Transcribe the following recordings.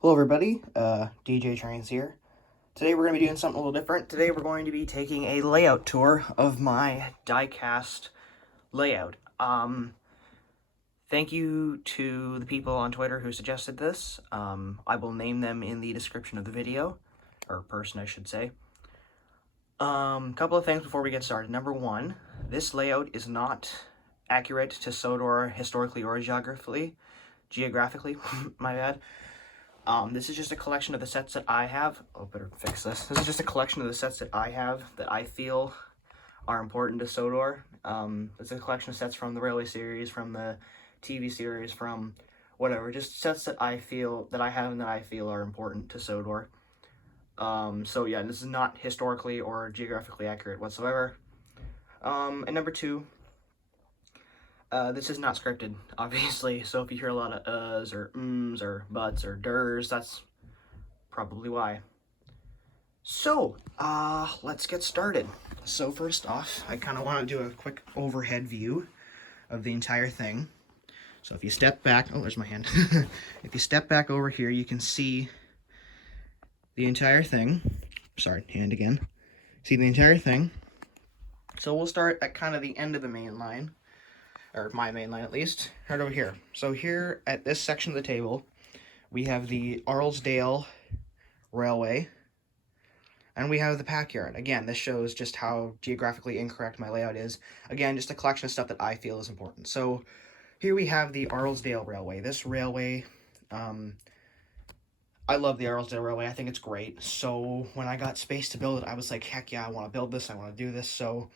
Hello everybody, DJ Trains here. Today we're going to be doing something a little different. Today we're going to be taking a layout tour of my diecast layout. Thank you to the people on Twitter who suggested this. I will name them in the description of the video, or person I should say. Couple of things before we get started. Number one, this layout is not accurate to Sodor historically or geographically, my bad. This is just a collection of the sets that I have. Oh, better fix this. This is just a collection of the sets that I have that I feel are important to Sodor. It's a collection of sets from the Railway series, from the TV series, from whatever. Just sets that I have and that I feel are important to Sodor. So yeah, this is not historically or geographically accurate whatsoever. And number two, this is not scripted, obviously, so if you hear a lot of uhs or ums or buts or durs, that's probably why. So, let's get started. So first off, I kind of want to do a quick overhead view of the entire thing. So if you step back, oh, there's my hand. If you step back over here, you can see the entire thing. Sorry, hand again. See the entire thing. So we'll start at kind of the end of the main line. Or my main line at least, right over here. So here at this section of the table, we have the Arlesdale Railway, and we have the pack yard. Again, this shows just how geographically incorrect my layout is. Again, just a collection of stuff that I feel is important. So here we have the Arlesdale Railway. This railway, I love the Arlesdale Railway. I think it's great. So when I got space to build it, I was like, heck yeah, I want to build this. I want to do this. So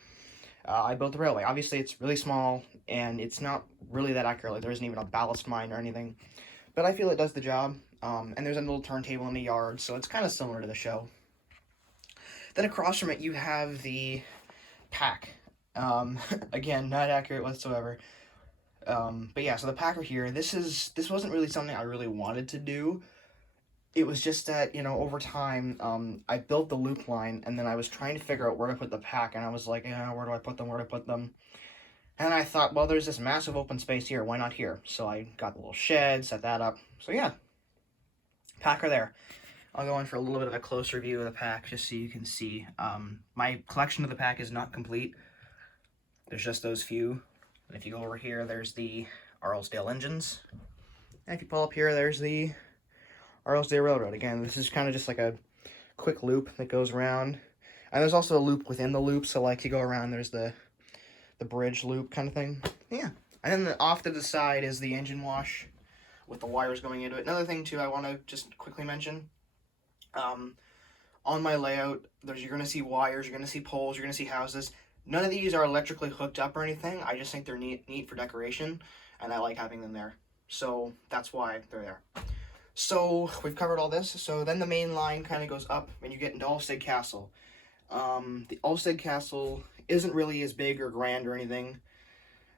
I built the railway. Obviously, it's really small, and it's not really that accurate. Like, there isn't even a ballast mine or anything. But I feel it does the job. And there's a little turntable in the yard, so it's kind of similar to the show. Then across from it, you have the pack. Again, not accurate whatsoever. But yeah, so the packer here, this wasn't really something I really wanted to do. It was just that, over time, I built the loop line, and then I was trying to figure out where to put the pack, and I was like, where do I put them? And I thought, well, there's this massive open space here, why not here? So I got the little shed, set that up. So yeah, packer there. I'll go in for a little bit of a closer view of the pack, just so you can see. My collection of the pack is not complete. There's just those few. And if you go over here, there's the Arlesdale engines. And if you pull up here, there's the Arlesdale Railroad. Again, this is kind of just like a quick loop that goes around. And there's also a loop within the loop, so like you go around, there's the bridge loop kind of thing. Yeah. And then off to the side is the engine wash with the wires going into it. Another thing, too, I want to just quickly mention. On my layout, you're going to see wires, you're going to see poles, you're going to see houses. None of these are electrically hooked up or anything. I just think they're neat for decoration, and I like having them there. So that's why they're there. So we've covered all this. So then the main line kind of goes up and you get into Ulstead Castle. The Ulstead Castle isn't really as big or grand or anything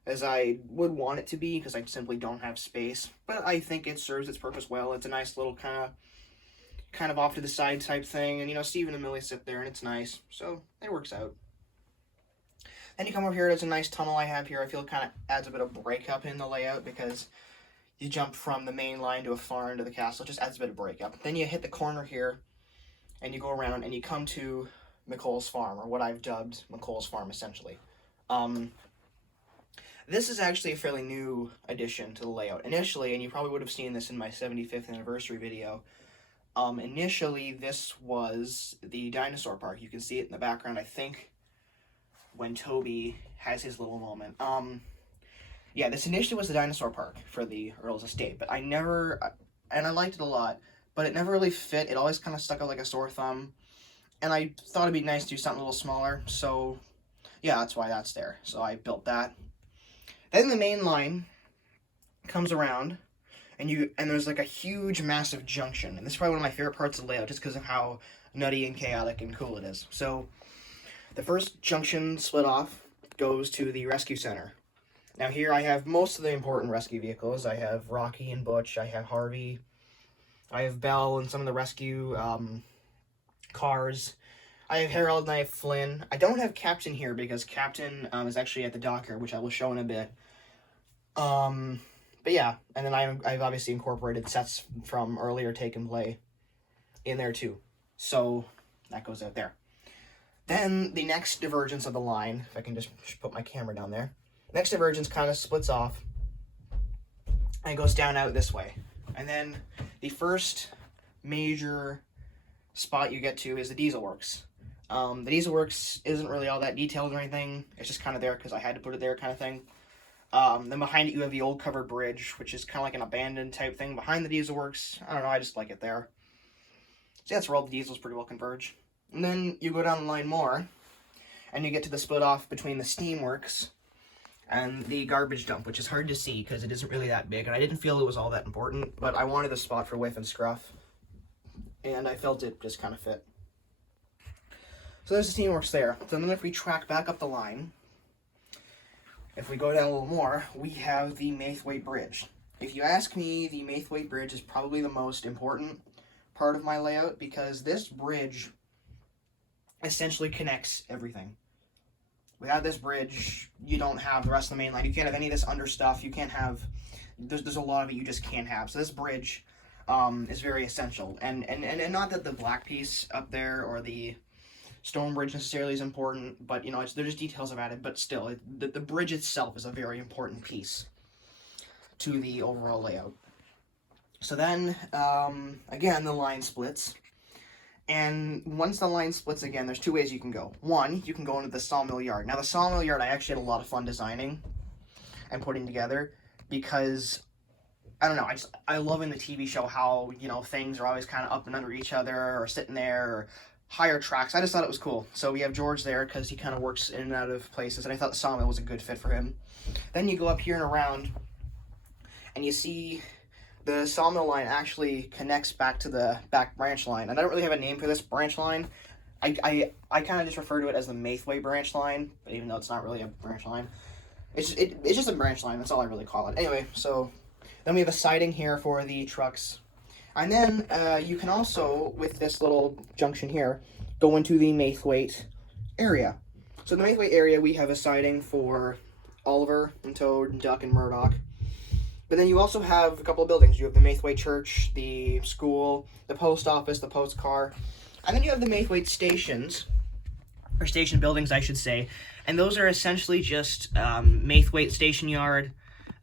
as I would want it to be because I simply don't have space. But I think it serves its purpose well. It's a nice little kind of off to the side type thing. And, Stephen and Millie sit there and it's nice. So it works out. Then you come over here, there's a nice tunnel I have here. I feel it kind of adds a bit of breakup in the layout because you jump from the main line to a far end of the castle. It just adds a bit of breakup. Then you hit the corner here, and you go around, and you come to McColl's Farm, or what I've dubbed McColl's Farm, essentially. This is actually a fairly new addition to the layout. Initially, and you probably would have seen this in my 75th anniversary video, initially this was the dinosaur park. You can see it in the background, I think, when Toby has his little moment. Yeah, this initially was the dinosaur park for the Earl's estate, but and I liked it a lot, but it never really fit. It always kind of stuck out like a sore thumb, and I thought it'd be nice to do something a little smaller, so yeah, that's why that's there. So I built that. Then the main line comes around, and there's like a huge, massive junction, and this is probably one of my favorite parts of the layout, just because of how nutty and chaotic and cool it is. So the first junction split off goes to the rescue center. Now here I have most of the important rescue vehicles. I have Rocky and Butch, I have Harvey, I have Belle and some of the rescue cars. I have Harold and I have Flynn. I don't have Captain here because Captain is actually at the docker, which I will show in a bit. But yeah, and then I've obviously incorporated sets from earlier Take and Play in there too. So that goes out there. Then the next divergence of the line, if I can just put my camera down there. Next divergence kind of splits off and goes down out this way. And then the first major spot you get to is the dieselworks. The dieselworks isn't really all that detailed or anything. It's just kind of there because I had to put it there kind of thing. Then behind it you have the old covered bridge, which is kind of like an abandoned type thing behind the dieselworks. I don't know, I just like it there. So that's where all the diesels pretty well converge. And then you go down the line more, and you get to the split off between the steamworks and the garbage dump, which is hard to see because it isn't really that big, and I didn't feel it was all that important, but I wanted a spot for whiff and scruff, and I felt it just kind of fit. So there's the steamworks there. So then if we track back up the line, if we go down a little more, we have the Maithwaite Bridge. If you ask me, the Maithwaite Bridge is probably the most important part of my layout because this bridge essentially connects everything. Without this bridge, you don't have the rest of the main line. You can't have any of this under stuff. You can't have... There's a lot of it you just can't have. So this bridge is very essential. And not that the black piece up there or the stone bridge necessarily is important, but, you know, they're just details I've added. But still, the bridge itself is a very important piece to the overall layout. So then, again, the line splits. And once the line splits again, there's two ways you can go. One, you can go into the sawmill yard. Now, the sawmill yard, I actually had a lot of fun designing and putting together because, I don't know, I love in the TV show how, you know, things are always kind of up and under each other or sitting there or higher tracks. I just thought it was cool. So we have George there because he kind of works in and out of places, and I thought the sawmill was a good fit for him. Then you go up here and around, and you see the sawmill line actually connects back to the back branch line. And I don't really have a name for this branch line. I kind of just refer to it as the Maithwaite branch line, but even though it's not really a branch line. It's just a branch line, that's all I really call it. Anyway, so then we have a siding here for the trucks. And then you can also, with this little junction here, go into the Maithwaite area. So in the Maithwaite area, we have a siding for Oliver and Toad and Duck and Murdoch. But then you also have a couple of buildings. You have the Maithwaite Church, the school, the post office, the post car. And then you have the Maithwaite stations, or station buildings, I should say. And those are essentially just Maithwaite station yard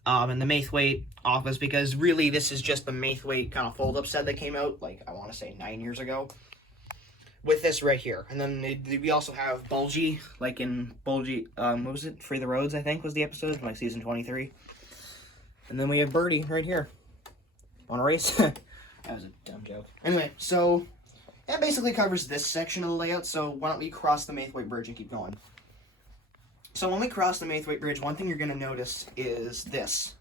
and the Maithwaite office, because really this is just the Maithwaite kind of fold-up set that came out, like, I want to say 9 years ago, with this right here. And then we also have Bulgy, like in Bulgy, what was it? Free the Roads, I think, was the episode, like season 23. And then we have Birdie right here. Want to race? That was a dumb joke. Anyway, so that basically covers this section of the layout, so why don't we cross the Maithwaite Bridge and keep going. So when we cross the Maithwaite Bridge, one thing you're going to notice is this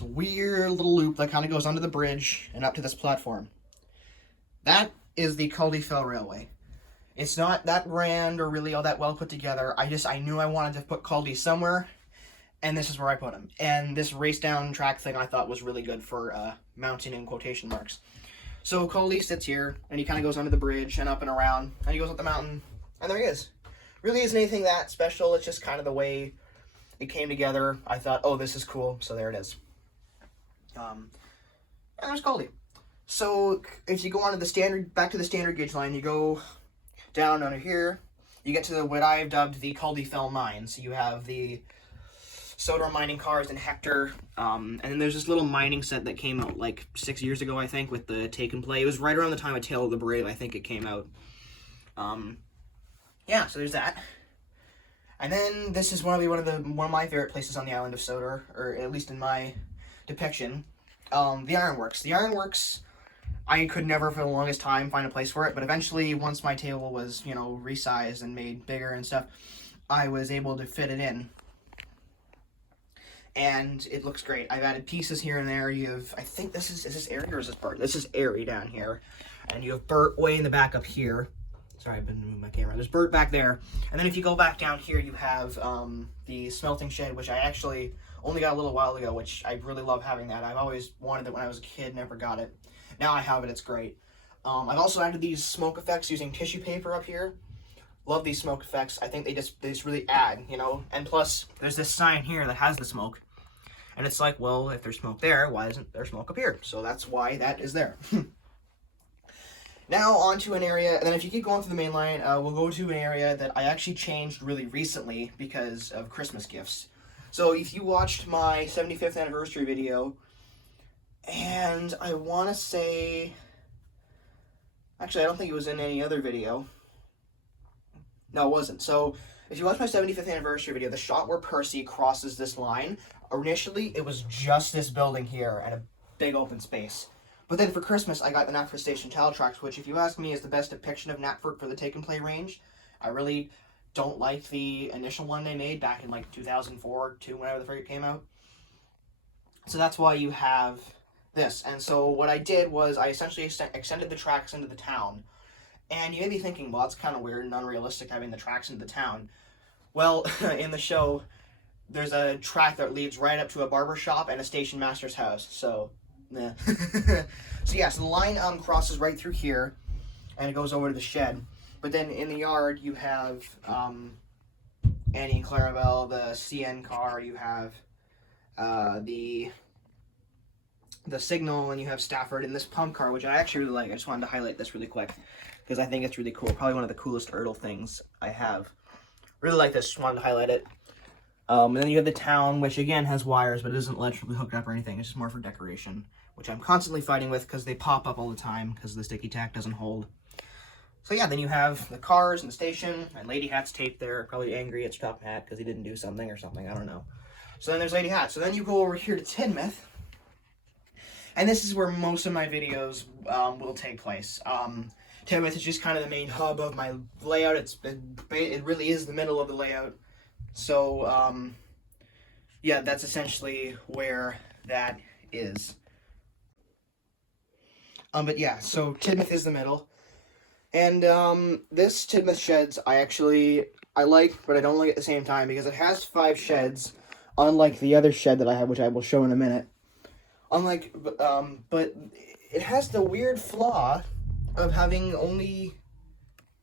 weird little loop that kind of goes under the bridge and up to this platform. That is the Culdee Railway. It's not that grand or really all that well put together. I knew I wanted to put Culdee somewhere, and this is where I put him. And this race down track thing I thought was really good for mounting in quotation marks. So Culdee sits here, and he kind of goes under the bridge and up and around, and he goes up the mountain, and there he is. Really isn't anything that special, it's just kind of the way it came together. I thought, oh, this is cool, so there it is. And there's Culdee. So if you go on to the standard, back to the standard gauge line, you go down under here, you get to what I've dubbed the Culdee Fell Mine. So you have the Sodor mining cars and Hector, and then there's this little mining set that came out like 6 years ago, I think, with the Take and Play. It was right around the time of Tale of the Brave, I think it came out. Yeah, so there's that. And then this is one of my favorite places on the island of Sodor, or at least in my depiction, the ironworks. The ironworks, I could never for the longest time find a place for it, but eventually, once my table was, you know, resized and made bigger and stuff, I was able to fit it in. And it looks great. I've added pieces here and there. You have, I think is this Airy or is this Bert? This is Airy down here. And you have Bert way in the back up here. Sorry, I've been moving my camera. There's Bert back there. And then if you go back down here, you have the smelting shed, which I actually only got a little while ago, which I really love having that. I've always wanted it when I was a kid, never got it. Now I have it, it's great. I've also added these smoke effects using tissue paper up here. Love these smoke effects. I think they just really add, you know. And plus, there's this sign here that has the smoke. And it's like, well, if there's smoke there, why isn't there smoke up here? So that's why that is there. Now onto an area, and then if you keep going through the main line, we'll go to an area that I actually changed really recently because of Christmas gifts. So if you watched my 75th anniversary video, and I want to say, actually I don't think it was in any other video. No, it wasn't. So if you watch my 75th anniversary video, the shot where Percy crosses this line, initially it was just this building here and a big open space. But then for Christmas, I got the Knapford Station tile tracks, which, if you ask me, is the best depiction of Knapford for the take and play range. I really don't like the initial one they made back in like 2004, 2, whenever the frick it came out. So that's why you have this. And so what I did was I essentially extended the tracks into the town. And you may be thinking, well, that's kind of weird and unrealistic having the tracks into the town. Well, in the show, there's a track that leads right up to a barber shop and a station master's house. So, nah. So yeah, so the line crosses right through here, and it goes over to the shed. But then in the yard, you have Annie and Clarabelle, the CN car. You have the Signal, and you have Stafford, and this pump car, which I actually really like. I just wanted to highlight this really quick because I think it's really cool. Probably one of the coolest Earl things I have. Really like this. Just wanted to highlight it. And then you have the town, which again has wires, but it isn't electrically hooked up or anything. It's just more for decoration, which I'm constantly fighting with because they pop up all the time because the sticky tack doesn't hold. So yeah, then you have the cars and the station, and Lady Hat's taped there, probably angry at Top Hat because he didn't do something or something, I don't know. So then there's Lady Hat. So then you go over here to Tidmouth, and this is where most of my videos will take place. Tidmouth is just kind of the main hub of my layout. It really is the middle of the layout. So, yeah, that's essentially where that is. But yeah, so Tidmouth is the middle. And, this Tidmouth sheds, I like, but I don't like at the same time, because it has 5 sheds, unlike the other shed that I have, which I will show in a minute. But it has the weird flaw of having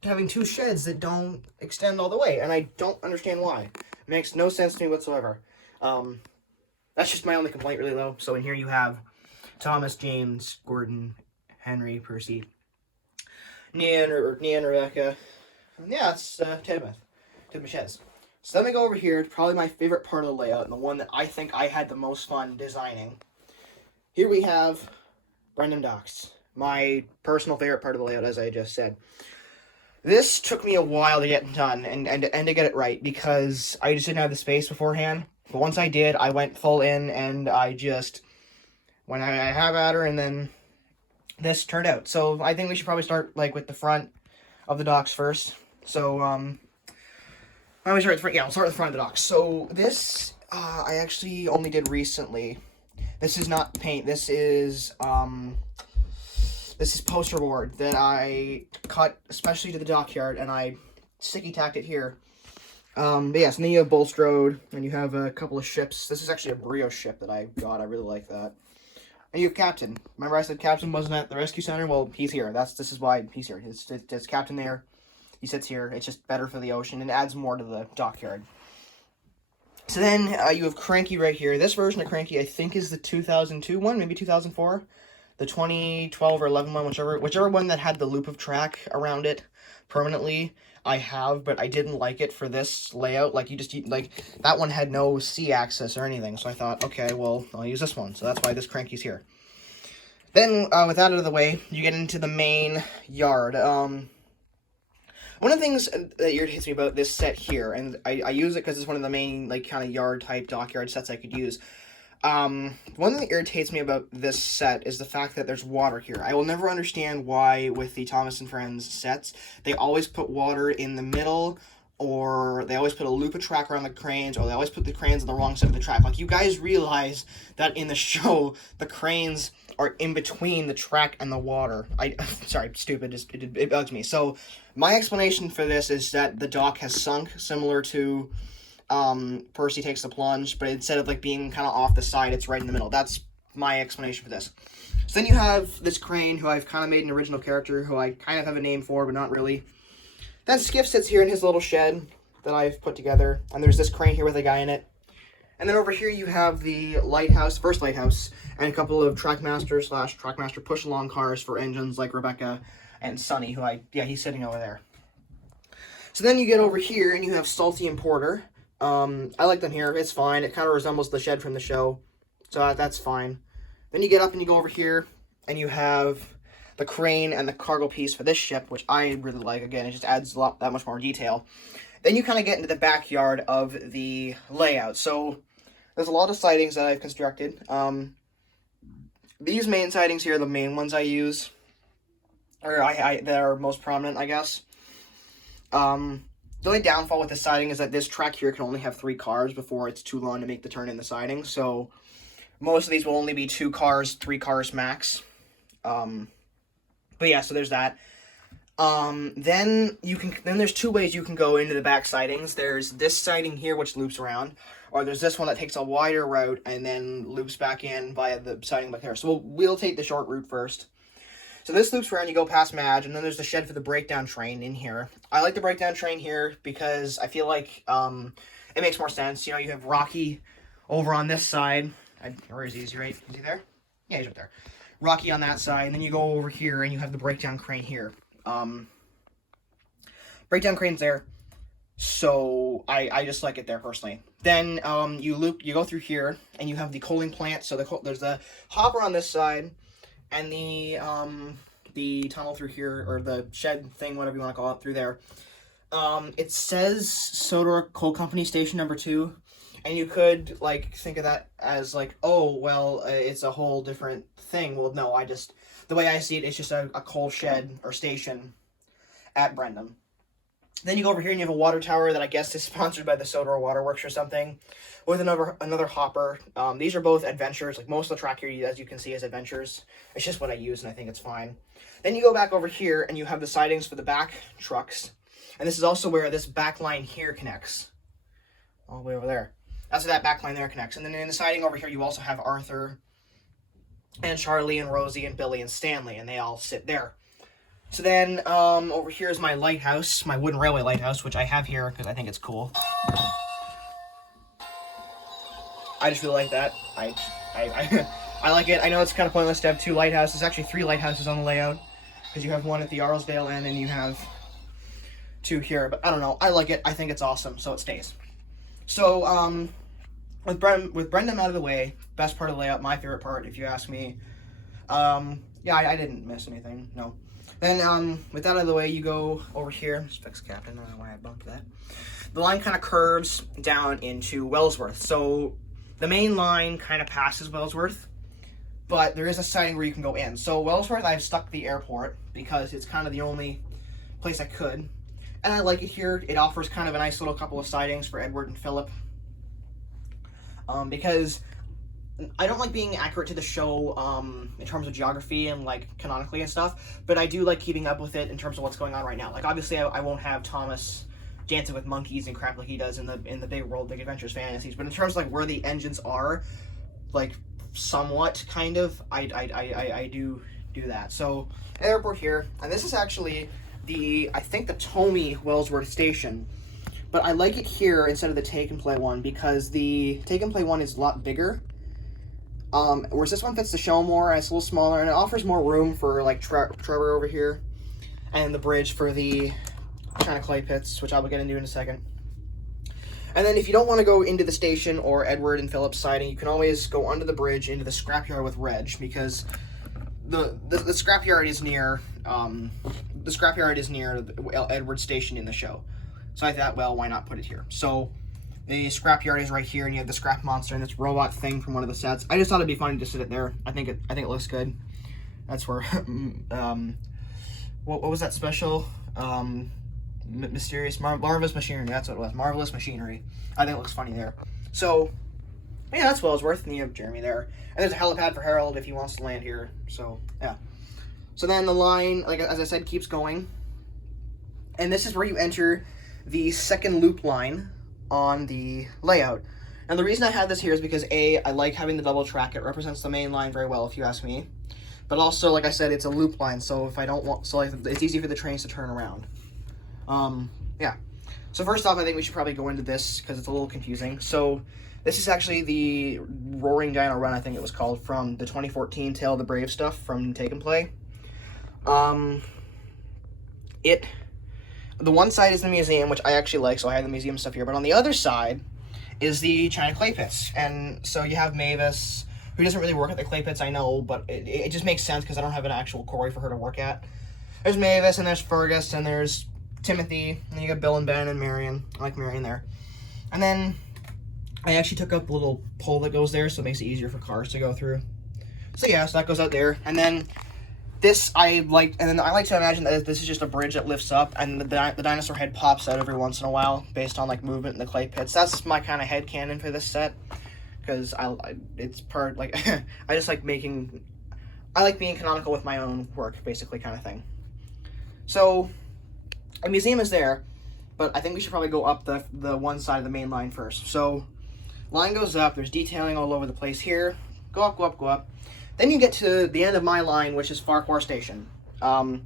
2 sheds that don't extend all the way, and I don't understand why. It makes no sense to me whatsoever. That's just my only complaint, really, though. So in here you have Thomas, James, Gordon, Henry, Percy, Nia and Rebecca. And yeah, it's Tidmouth sheds. So let me go over here. Probably my favorite part of the layout, and the one that I think I had the most fun designing. Here we have Brendam docks. My personal favorite part of the layout, as I just said. This took me a while to get done and to get it right because I just didn't have the space beforehand. But once I did, I went full in and I just went I have at her, and then this turned out. So I think we should probably start with the front of the docks first. So why don't we start with the front? Yeah, I'll start with the front of the docks. So this I actually only did recently. This is not paint. This is poster board that I cut especially to the dockyard, and I sticky tacked it here. But yeah, so then you have Bulstrode, and you have a couple of ships. This is actually a Brio ship that I got. I really like that. And you have Captain. Remember I said Captain wasn't at the rescue center? Well, he's here. This is why he's here. It's Captain there. He sits here. It's just better for the ocean and adds more to the dockyard. So then you have Cranky right here. This version of Cranky I think is the 2002 one, maybe 2004. The 2012 or 11 one, whichever one that had the loop of track around it permanently, I have, but I didn't like it for this layout. That one had no C axis or anything, so I thought, okay, well, I'll use this one. So that's why this Cranky's here. Then, with that out of the way, you get into the main yard. One of the things that irritates me about this set here, and I use it because it's one of the main, kind of yard-type dockyard sets I could use. One thing that irritates me about this set is the fact that there's water here. I will never understand why, with the Thomas and Friends sets, they always put water in the middle, or they always put a loop of track around the cranes, or they always put the cranes on the wrong side of the track. You guys realize that in the show, the cranes are in between the track and the water. Sorry, stupid, it bugs me. So, my explanation for this is that the dock has sunk, similar to Percy Takes the Plunge, but instead of being kind of off the side, it's right in the middle. That's my explanation for this. So then you have this crane, who I've kind of made an original character, who I kind of have a name for, but not really. Then Skiff sits here in his little shed that I've put together, and there's this crane here with a guy in it. And then over here you have the lighthouse, first lighthouse, and a couple of Trackmaster push-along cars for engines like Rebecca and Sonny, who he's sitting over there. So then you get over here and you have Salty and Porter. I like them here. It's fine. It kind of resembles the shed from the show, so that's fine. Then you get up and you go over here and you have the crane and the cargo piece for this ship, which I really like. Again, it just adds that much more detail. Then you kind of get into the backyard of the layout. So there's a lot of sidings that I've constructed. These main sidings here are the main ones I use, or that are most prominent, I guess. The only downfall with the siding is that this track here can only have 3 cars before it's too long to make the turn in the siding. So most of these will only be 2 cars, 3 cars max. But yeah, so there's that. Then there's 2 ways you can go into the back sidings. There's this siding here, which loops around, or there's this one that takes a wider route and then loops back in via the siding back there. So we'll take the short route first. So this loops around, you go past Madge, and then there's the shed for the breakdown train in here. I like the breakdown train here because I feel like it makes more sense. You know, you have Rocky over on this side. Where is he? Is he right? Is he there? Yeah, he's up there. Rocky on that side, and then you go over here and you have the breakdown crane here. Breakdown crane's there, so I just like it there personally. Then you go through here and you have the coaling plant. So there's the hopper on this side, and the tunnel through here, or the shed thing, whatever you want to call it, through there. It says Sodor Coal Company Station number 2. And you could, like, think of that as, like, oh, well, it's a whole different thing. Well, no, the way I see it, it's just a coal shed or station at Brendam. Then you go over here and you have a water tower that I guess is sponsored by the Sodor Waterworks or something, with another hopper. These are both adventures. Like, most of the track here, as you can see, is adventures. It's just what I use, and I think it's fine. Then you go back over here and you have the sidings for the back trucks. And this is also where this back line here connects. All the way over there. That's where that back line there connects. And then in the siding over here, you also have Arthur and Charlie and Rosie and Billy and Stanley, and they all sit there. So then over here is my lighthouse, my wooden railway lighthouse, which I have here because I think it's cool. I just really like that. I like it. I know it's kind of pointless to have 2 lighthouses. There's actually 3 lighthouses on the layout, because you have one at the Arlesdale end and you have 2 here. But I don't know. I like it. I think it's awesome, so it stays. So, with Brendam out of the way, best part of the layout, my favorite part, if you ask me. Yeah, I didn't miss anything, no. Then, with that out of the way, you go over here. Just fix Captain, I don't know why I bumped that. The line kind of curves down into Wellsworth. So, the main line kind of passes Wellsworth, but there is a siding where you can go in. So, Wellsworth, I've stuck the airport, because it's kind of the only place I could. And I like it here. It offers kind of a nice little couple of sidings for Edward and Philip. Because I don't like being accurate to the show in terms of geography and, like, canonically and stuff, but I do like keeping up with it in terms of what's going on right now. Like, obviously, I won't have Thomas dancing with monkeys and crap like he does in the Big World, Big Adventures fantasies, but in terms of, like, where the engines are, like, somewhat, kind of, I do that. So, airport here, and this is actually I think the Tommy Wellsworth station, but I like it here instead of the Take and Play one, because the Take and Play one is a lot bigger, whereas this one fits the show more, and it's a little smaller, and it offers more room for, like, Trevor over here, and the bridge for the China Clay pits, which I will get into in a second. And then if you don't want to go into the station or Edward and Philip's siding, you can always go under the bridge into the scrapyard with Reg, because the scrapyard is near the Edward station in the show. So I thought, well, why not put it here? So the scrapyard is right here, and you have the scrap monster and this robot thing from one of the sets. I just thought it'd be funny to sit it there. I think it looks good. That's where what was that special? Marvelous Machinery. That's what it was. Marvelous Machinery. I think it looks funny there. So yeah, that's Wellsworth, and you have Jeremy there. And there's a helipad for Harold if he wants to land here. So, yeah. So then the line, like as I said, keeps going. And this is where you enter the second loop line on the layout. And the reason I have this here is because, A, I like having the double track. It represents the main line very well, if you ask me. But also, like I said, it's a loop line, so if I don't want, so like, it's easy for the trains to turn around. Yeah. So first off, I think we should probably go into this, because it's a little confusing. So This is actually the Roaring Dino Run, I think it was called, from the 2014 Tale of the Brave stuff from Take and Play. The one side is the museum, which I actually like, so I have the museum stuff here. But on the other side is the China clay pits. And so you have Mavis, who doesn't really work at the clay pits, I know, but it just makes sense because I don't have an actual quarry for her to work at. There's Mavis, and there's Fergus, and there's Timothy, and you got Bill and Ben and Marion. I like Marion there. And then I actually took up a little pole that goes there, so it makes it easier for cars to go through. So yeah, so that goes out there. And then this I like to imagine that this is just a bridge that lifts up, and the dinosaur head pops out every once in a while based on like movement in the clay pits. That's my kind of headcanon for this set, because it's part like I just like being canonical with my own work, basically, kind of thing. So a museum is there, but I think we should probably go up the one side of the main line first. So line goes up. There's detailing all over the place here. Go up, go up, go up. Then you get to the end of my line, which is Farquhar Station. I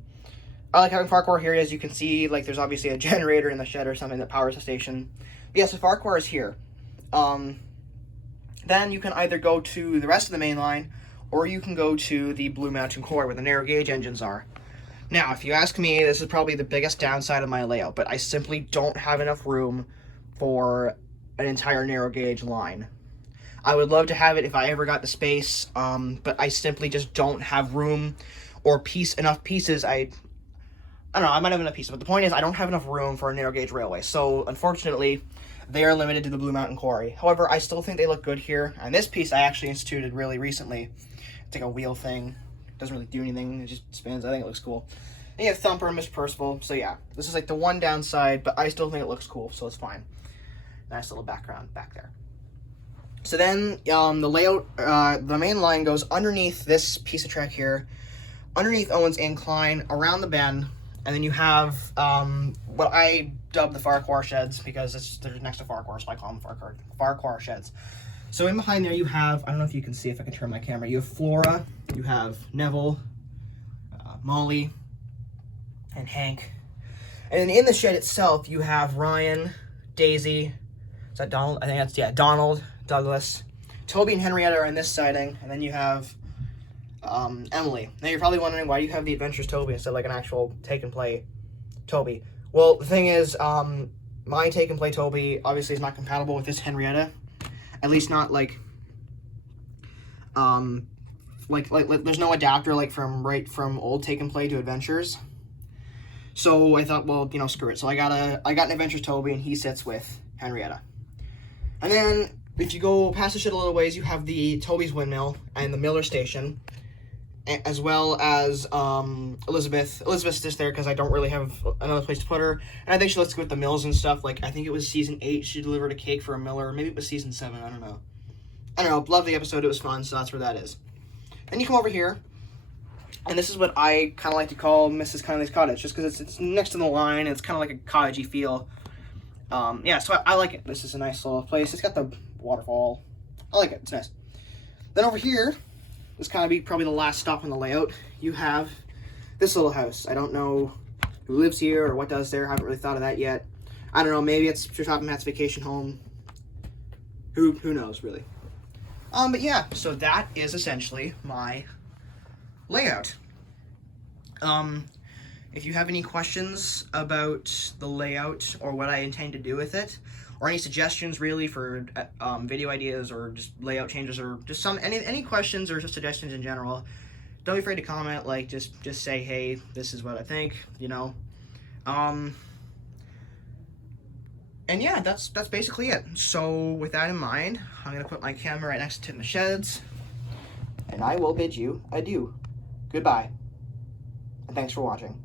like having Farquhar here. As you can see, like, there's obviously a generator in the shed or something that powers the station. But yeah, so Farquhar is here. Then you can either go to the rest of the main line, or you can go to the Blue Mountain Quarry, where the narrow gauge engines are. Now, if you ask me, this is probably the biggest downside of my layout, but I simply don't have enough room for an entire narrow gauge line. I would love to have it if I ever got the space, but I simply just don't have room or enough pieces. I don't know, I might have enough pieces, but the point is I don't have enough room for a narrow gauge railway. So, unfortunately, they are limited to the Blue Mountain Quarry. However, I still think they look good here. And this piece I actually instituted really recently. It's like a wheel thing. It doesn't really do anything. It just spins. I think it looks cool. And you have Thumper and Miss Percival. So, yeah, this is like the one downside, but I still think it looks cool, so it's fine. Nice little background back there. So then the layout, the main line goes underneath this piece of track here, underneath Owen's Incline, around the bend, and then you have what I dub the Farquhar sheds, because they're next to Farquhar, so I call them Farquhar sheds. So in behind there you have, I don't know if you can see, if I can turn my camera, you have Flora, you have Neville, Molly, and Hank. And then in the shed itself you have Ryan, Daisy, is that Donald? I think that's, yeah, Donald, Douglas, Toby and Henrietta are in this siding, and then you have Emily. Now you're probably wondering why you have the Adventures Toby instead of like an actual Take and Play Toby. Well, the thing is, my Take and Play Toby obviously is not compatible with this Henrietta. At least not like there's no adapter like from old Take and Play to Adventures. So I thought, well, you know, screw it. So I got an Adventures Toby, and he sits with Henrietta. And then if you go past the shed a little ways, you have the Toby's Windmill and the Miller Station, as well as Elizabeth. Elizabeth's just there because I don't really have another place to put her. And I think she lets go with the mills and stuff. Like, I think it was season 8, she delivered a cake for a miller. Or maybe it was season 7, I don't know. Love the episode, it was fun, so that's where that is. Then you come over here, and this is what I kind of like to call Mrs. Connolly's Cottage, just because it's next to the line, and it's kind of like a cottagey feel. Yeah, so I like it. This is a nice little place. It's got the waterfall. I like it. It's nice. Then over here, this kind of be probably the last stop on the layout. You have this little house. I don't know who lives here or what does there. I haven't really thought of that yet. I don't know. Maybe it's Top Matt's vacation home. Who knows, really. But yeah, so that is essentially my layout. If you have any questions about the layout or what I intend to do with it, or any suggestions really for video ideas or just layout changes, or just any questions or just suggestions in general, don't be afraid to comment. Like, just say, hey, this is what I think, you know. And yeah, that's basically it. So with that in mind, I'm gonna put my camera right next to the sheds, and I will bid you adieu. Goodbye, and thanks for watching.